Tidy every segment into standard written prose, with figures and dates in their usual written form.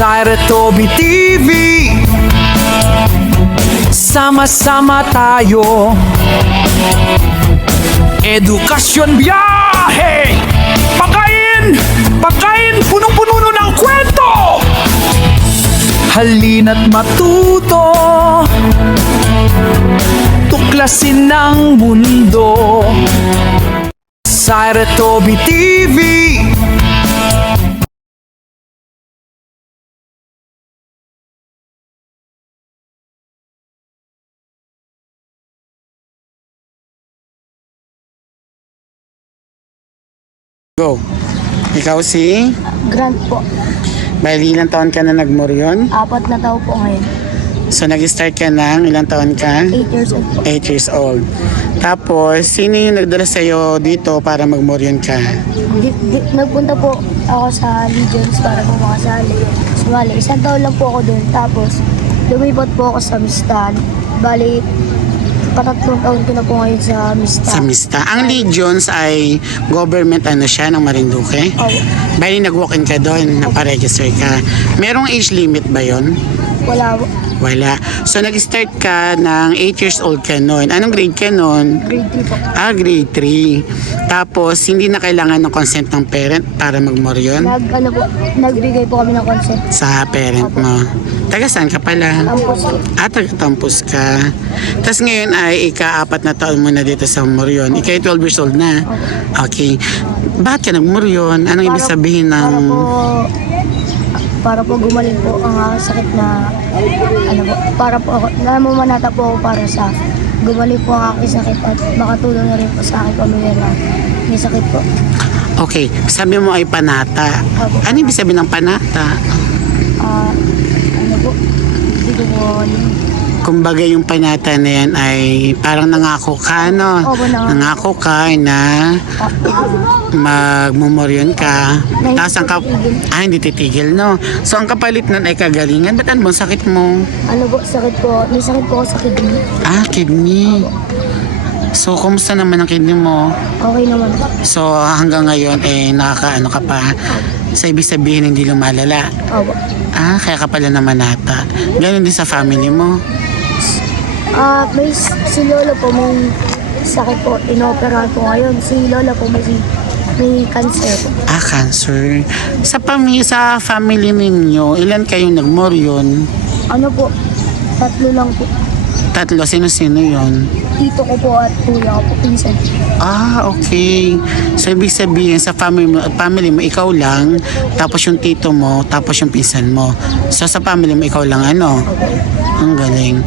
sa Retobi TV. Sama-sama tayo, edukasyon, biyahe, pagkain, punong-puno ng kwento. Halina't matuto, tuklasin ng mundo sa Retobi TV. Go. Ikaw si? Grant po. Bali, ilang taon ka na nagmoryon? 4 na tao po ngayon. So, nag-start ka ng ilang taon ka? 8 years old po. 8 years old. Tapos, sino yung nagdala sa'yo dito para magmoryon ka? Nagpunta po ako sa Legions para po makasali. Sumali. 1 taon lang po ako doon. Tapos, lumipat po ako sa Mistan. Bali, 3 taon ko na po ngayon sa Mistan. Sa Mista. Ang Legions ay government siya ng Marinduque? Opo. Bali, nag-walk-in ka doon, naparegister ka. Merong age limit ba yon? Wala po. Wala. So, nag-start ka ng 8 years old ka noon. Anong grade ka noon? Grade 3 po. Grade 3. Tapos, hindi na kailangan ng consent ng parent para magmoryon Nagbigay po kami ng consent. sa parent mo. Taga saan ka pala? Tapos, Taga-Tampus ka. Tapos ngayon ay ika-4 na taon mo na dito sa Moryon. Ika 12 years old na. Okay. Bakit ka nagmoryon? Anong ibig sabihin ng... para po gumaling po ang sakit na para po ako namamanata po ako para sa gumaling po ang aking sakit at makatulong na rin po sa aking pamilya na may sakit po. Okay. Sabi mo ay panata. Ano ibig sabihin ng panata? Hindi ko po Kumbaga yung panata na yan ay parang nangako ka, no? Opo, Nangako ka na magmumoryon ka. Tapos ang hindi titigil, no? So ang kapalit nun ay kagalingan. Ba't ano bang sakit mo? sakit po. May sakit po ako sa kidney. Kidney. So, kumusta naman ang kidney mo? Okay naman po. So, hanggang ngayon, nakakaano ka pa. Sa ibig sabihin, hindi lumalala. Opo. Kaya ka pala naman nata. Ganun din sa family mo. May si Lolo po may sakit po. Inoperahan po ngayon. Si Lola po may cancer po. Cancer. Sa family ninyo, ilan kayong nagmoryon? Po? 3 lang po. 3. Sino-sino yon? Tito ko po at kuya ko po, pinsan. Okay. So, ibig sabihin, sa family mo, ikaw lang, tapos yung tito mo, tapos yung pinsan mo. So, sa family mo, ikaw lang, ano? Ang galing.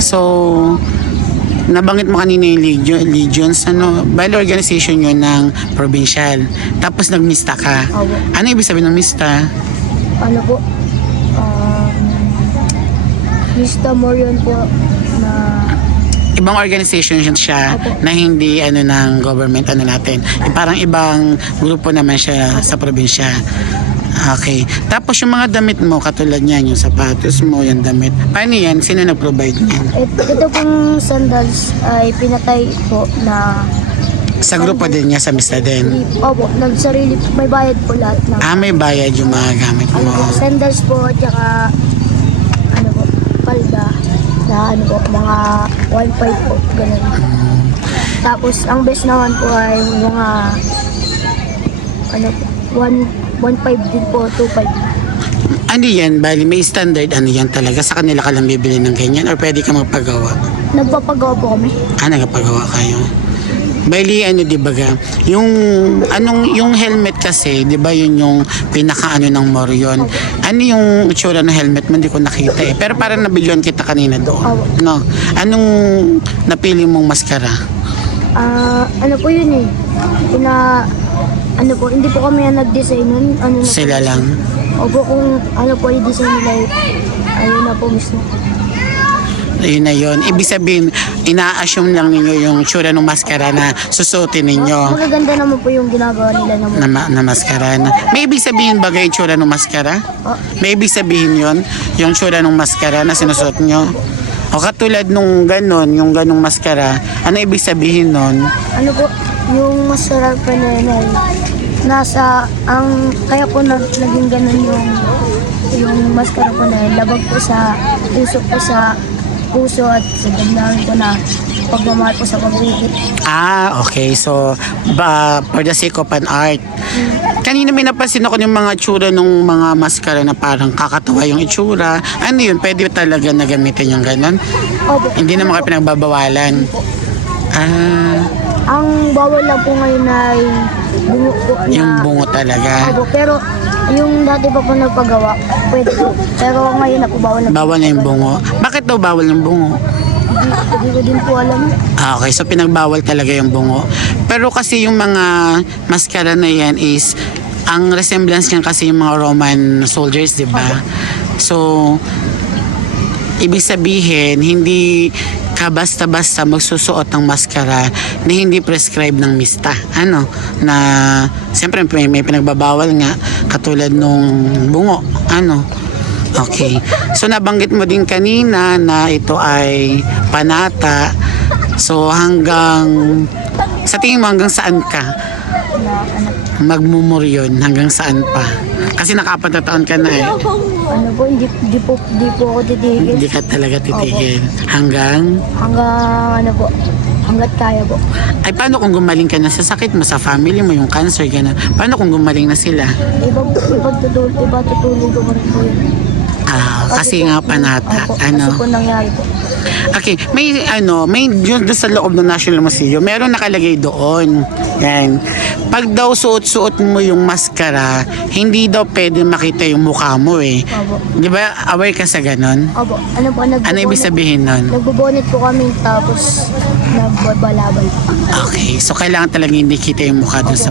So, nabanggit mo kanina yung Legions, bali organization yun ng provincial. Tapos, nagmista ka. Ano ibig sabihin ng mista? Po? Mista Morion po na... Ibang organization siya na hindi ng government natin. Parang ibang grupo naman siya sa probinsya. Okay. Tapos yung mga damit mo, katulad niyan, yung sapatos mo, yung damit. Paano yan? Sino nag-provide niyan? Ito pong sandals ay pinatay po na... Sa grupo din niya, sa misa din? Opo, nagsarili. May bayad po lahat na. May bayad yung mga gamit mo. Sandals po, at saka palda na mga 1.5 po, ganun. Tapos, ang best naman po ay mga 1.5 din po, 2.5. Ano yan? Bali, may standard yan talaga? Sa kanila ka lang bibili ng ganyan? Or pwede ka magpagawa? Nagpapagawa po kami. Nagpapagawa kayo? Bali, di ba yung helmet kasi, di ba yun yung pinaka ng Moryon? Ano yung itsura ng helmet mo? Hindi ko nakita Pero parang nabilyon kita kanina doon. No? Anong napili mong maskara? Po yun hindi po kami nag-design nun. Sila lang? Opo, kung po yung design nila, ayun na po mismo. Ayun na yun. Ibig sabihin, ina-assume lang ninyo yung tsura ng maskara na susutin ninyo. Magaganda naman po yung ginagawa nila na maskara. May ibig sabihin ba yung tsura ng maskara? May ibig sabihin yun? Yung tsura ng maskara na sinusuot nyo? O katulad nung ganon, yung ganong maskara, ano ibig sabihin nun? Po, yung maskara pa na yun ay kaya po naging ganon yung maskara po na yun, labag po sa puso at sa damdamin po na pagmamahal po sa pag-ibig. Okay. So, for the sake of an art. Kanina may napansin ako yung mga tsura ng mga maskara na parang kakatawa yung itsura. Ano yun? Pwede talaga na gamitin yung ganon? Opo. Hindi naman kayo pinagbabawalan. Ang bawal lang po ngayon ay bungo po na... Yung bungo talaga. Opo, pero yung dati pa po nagpagawa, pwede po. Pero ngayon na po bawal na. Bawal na yung bungo. Bakit daw bawal yung bungo? Hindi ko din po alam. Okay, so pinagbawal talaga yung bungo. Pero kasi yung mga maskara na yan is, ang resemblance niyan kasi yung mga Roman soldiers, di ba? So, ibig sabihin, hindi ka basta-basta magsusuot ng maskara na hindi prescribe ng mista. Na siyempre may pinagbabawal nga katulad nung bungo. Okay. So nabanggit mo din kanina na ito ay panata. So sa tingin mo hanggang saan ka magmumuryon? Hanggang saan pa? Kasi nakapatataon ka na eh. Hindi po ako titigil. Hindi ka talaga titigil. Hanggang Hanggat kaya po. ay paano kung gumaling ka na sa sakit mo, sa family mo, yung cancer, gano'n? Paano kung gumaling na sila? Iba tutulog ko rin po yun. Kasi nga panata. Opo, kasi po nangyari po. Okay, may yun doon sa loob ng National Museum, meron nakalagay doon. Yan. Pag daw suot-suot mo yung maskara, hindi daw pwede makita yung mukha mo eh. Opo. Di ba, aware ka sa ganon? Opo. Ano ibig sabihin nun? Nagbobonet po kami tapos nagbabalabay. Okay, so kailangan talaga hindi kita yung mukha doon sa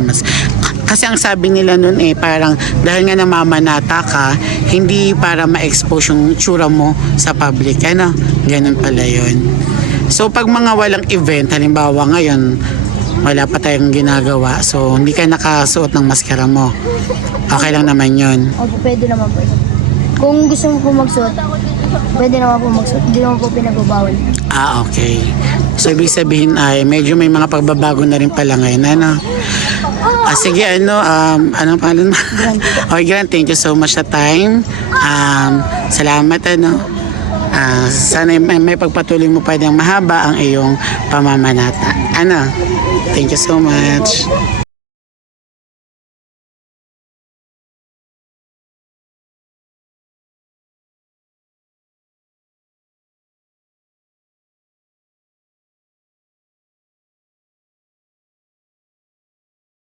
kasi ang sabi nila nun parang dahil nga namamanata ka, hindi para ma-expose yung tsura mo sa public. Ganun pala yun. So pag mga walang event, halimbawa ngayon, wala pa tayong ginagawa, so hindi ka nakasuot ng maskara mo. Okay lang naman yun. Opo, pwede naman po. Kung gusto mo po magsuot, pwede naman po magsuot. Hindi naman po pinagbabawal. Okay. So ibig sabihin ay medyo may mga pagbabago na rin pala ngayon. Sige, anong pangalan mo? Okay, Grant, thank you so much sa time. Salamat, sana may pagpatuloy mo pa ng mahaba ang iyong pamamanata. Thank you so much.